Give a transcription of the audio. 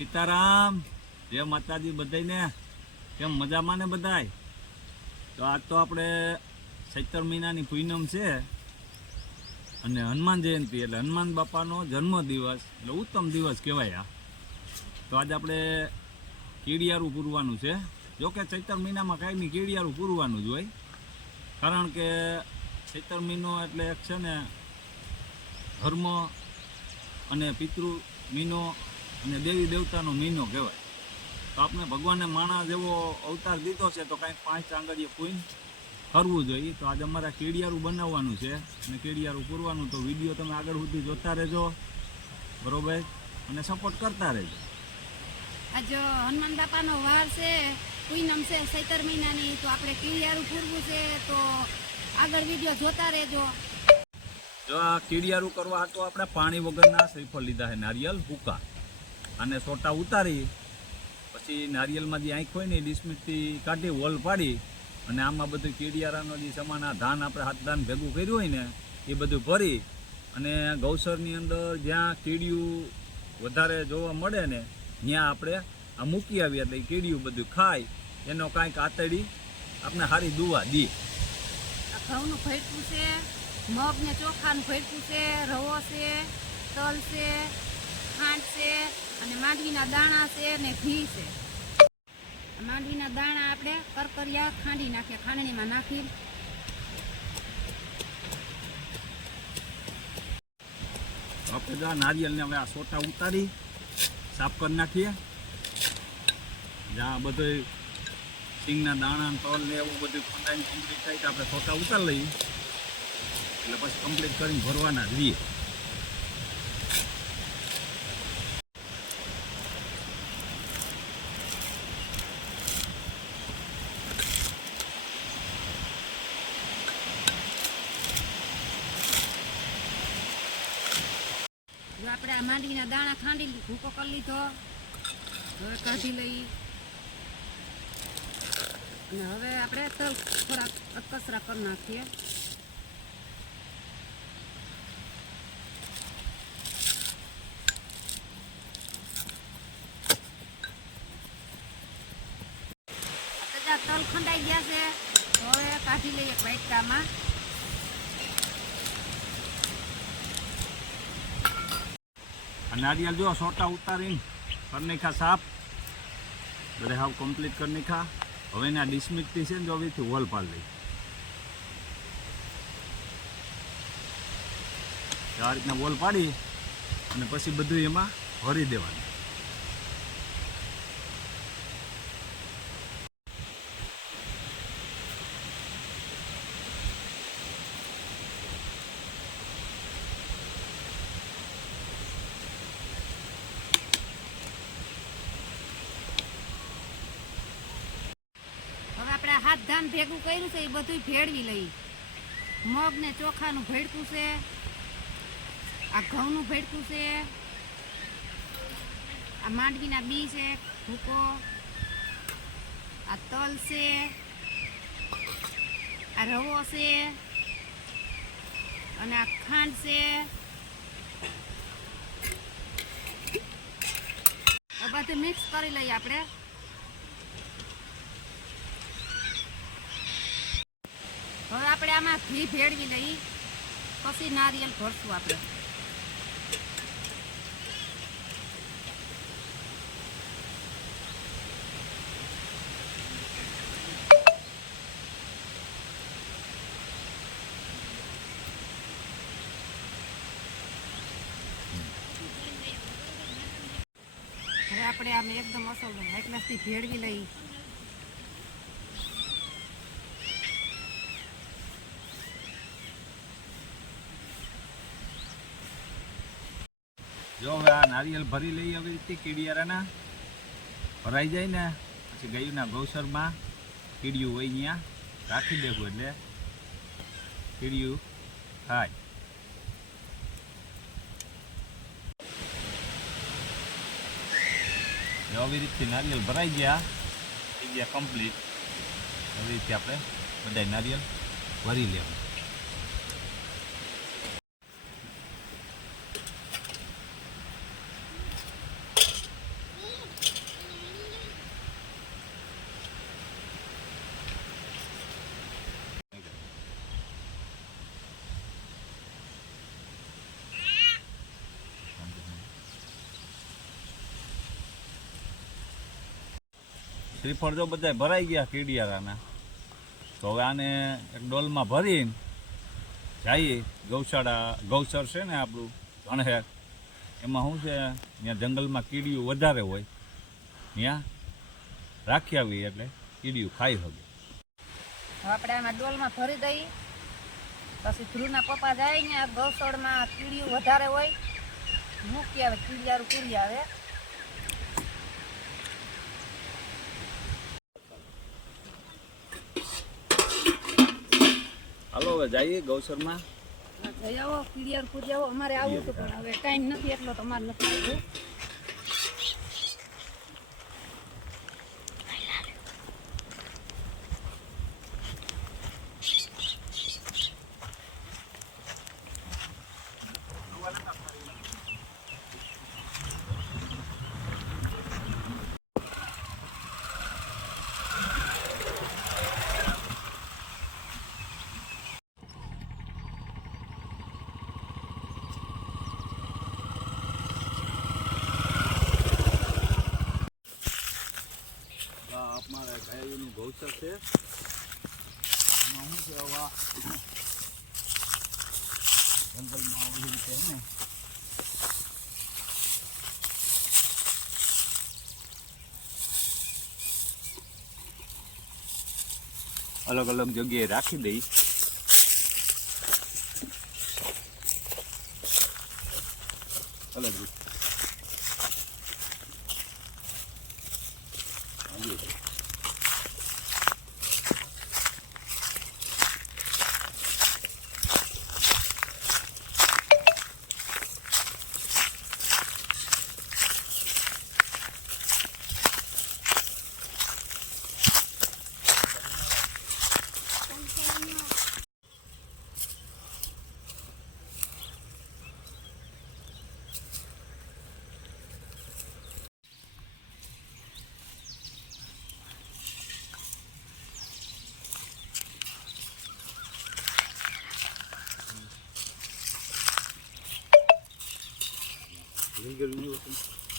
સીતારામ, જય માતાજી બધાને. કેમ મજામાં ને બધાય? તો આજ તો આપણે ચૈત્ર મહિનાની પૂનમ છે અને હનુમાન જયંતિ એટલે હનુમાન બાપાનો જન્મદિવસ એટલે ઉત્તમ દિવસ કહેવાય. તો આજે આપણે કીડિયારું પૂરવાનું છે. જોકે ચૈત્ર મહિનામાં કાંઈ નહીં કીડિયારું પૂરવાનું જ હોય, કારણ કે ચૈત્ર મહિનો એટલે એક છે ને ધર્મ અને પિતૃ મહિનો અને દેવી દેવતાનો મહિનો કહેવાય. તો આપણે ભગવાને માણસ જેવો અવતાર દીધો છે તો કાંઈક 5 આંગળીએ પૂઈને કરવું જોઈએ. તો આજે અમારા કીડિયારું બનાવવાનું છે અને કીડિયારું પૂરવાનું. તો વિડીયો તમે આગળ સુધી જોતા રહેજો, બરોબર, અને સપોર્ટ કરતા રહેજો. આજ હનુમાન બાપાનો વાર છે, પૂનમ છે ચૈત્ર મહિનાની, તો આપણે કીડિયારું પૂરવું છે, તો આગળ વિડીયો જોતા રહેજો. જો આ કીડિયારું કરવા તો આપણે પાણી વગરના શ્રીફળ લીધા છે, નારિયેલ ભૂકા, અને સોટા ઉતારી પછી નારિયેલમાં જે આંખ હોય ને એ ડિસ્મિટથી કાઢી હોલ પાડી અને આમાં બધું કીડિયારાનો જે સમાના ધાન આપણે હાથ ધાન ભેગું કર્યું હોય ને એ બધું ભરી અને ગૌસરની અંદર જ્યાં કીડિયું વધારે જોવા મળે ને ત્યાં આપણે આ મૂકી આવીએ એટલે કીડિયું બધું ખાય એનો કાંઈક આતડી આપણે સારી દુવા દઈએ. ઘઉંનું ભેટું છે, મગ ને ચોખાનું ભેટું છે, રવો છે, તલ છે, ખાંડ છે અને માંડવીના દાણા છે ને ઘી છે. માંડવીના દાણા આપણે કરકરિયા ખાંડી નાખીએ, ખાંડણીમાં નાખી આપણે જો નારિયેલને હવે આ સોટા ઉતારી સાફ કરી નાખીએ. જ્યાં બધું સિંગના દાણા તલ ને એવું બધું ખંડાઈને કમ્પ્લીટ થાય તો આપણે સોટા ઉતારી લઈએ એટલે પછી કમ્પ્લીટ કરીને ભરવાના રહીએ. આપણે આ માંડવીના દાણા ખાંડી ભૂકો કરી લીધો, હવે કાઢી લઈ અને હવે આપણે તલ થોડાક અકસરા કરી નાખીએ. તલ ખંડાઈ ગયા છે તો હવે કાઢી લઈએ વાટકામાં. નારિયેલ જો સોટા ઉતારીને કરી નાખ્યા સાફ, બધે હાવ કમ્પ્લીટ કરી નાખ્યા. હવે એના ડિસ્મિટથી છે ને જો હવેથી હોલ પાડી લઈ આ રીતના હોલ પાડી અને પછી બધું એમાં ભરી દેવાનું. હાથ ધાન ભેગું કર્યું છે એ બધું ભેળવી લઈ. મગ ને ચોખાનું ભેળકું છે, આ ઘઉંનું ભેળકું છે, આ માંડવીના બી છે, ભૂકો, આ તલ છે, આ રવો છે અને આ ખાંડ છે. આ બધું મિક્સ કરી લઈએ આપણે. હવે આપણે આમાં ઘી ભેળવી લઈ, પછી નારિયેલ ભરશું આપણે. હવે આપણે આમ એકદમ અસલ હાઈ ક્લાસથી ભેળવી લઈ. જો હવે આ નારિયેલ ભરી લઈએ આવી રીતે કીડિયારાના ભરાઈ જાય ને પછી ગાયના ગૌસરમાં કીડિયું હોય ત્યાં રાખી દેવું એટલે કીડિયું થાય. આવી રીતે નારિયેલ ભરાઈ ગયા, થઈ ગયા કમ્પ્લીટ. આવી રીતે આપણે બધા નારિયેલ ભરી લેવું. શ્રીફળ જો બધા ભરાઈ ગયા કીડિયારાના. તો હવે આને એક ડોલમાં ભરીને જઈએ ગૌશાળા. ગૌસર છે ને આપણું ધણહેર, એમાં શું છે ત્યાં જંગલમાં કીડીયું વધારે હોય, ત્યાં રાખી આવી એટલે કીડીયું ખાઈ શકે. હવે આપણે આમાં ડોલમાં ભરી દઈએ. પછી ધ્રુવના પપ્પા જાય ને આ ગૌસળમાં કીડીયું વધારે હોય, મૂકી આવે કીડિયારું પૂરી આવે. હાલો હવે જઈએ ગૌસરમાં. જઈ આવો કીડિયારું પૂરી આવો. અમારે આવવું હતું પણ હવે ટાઈમ નથી એટલો, તમારે નથી આવવું. અમારા ગાયોનું ગૌસર છે. એમાં શું છે આવા જંગલમાં આવી રીતે ને અલગ અલગ જગ્યાએ રાખી દઈ. અલગ રીતે લઈ ગયું.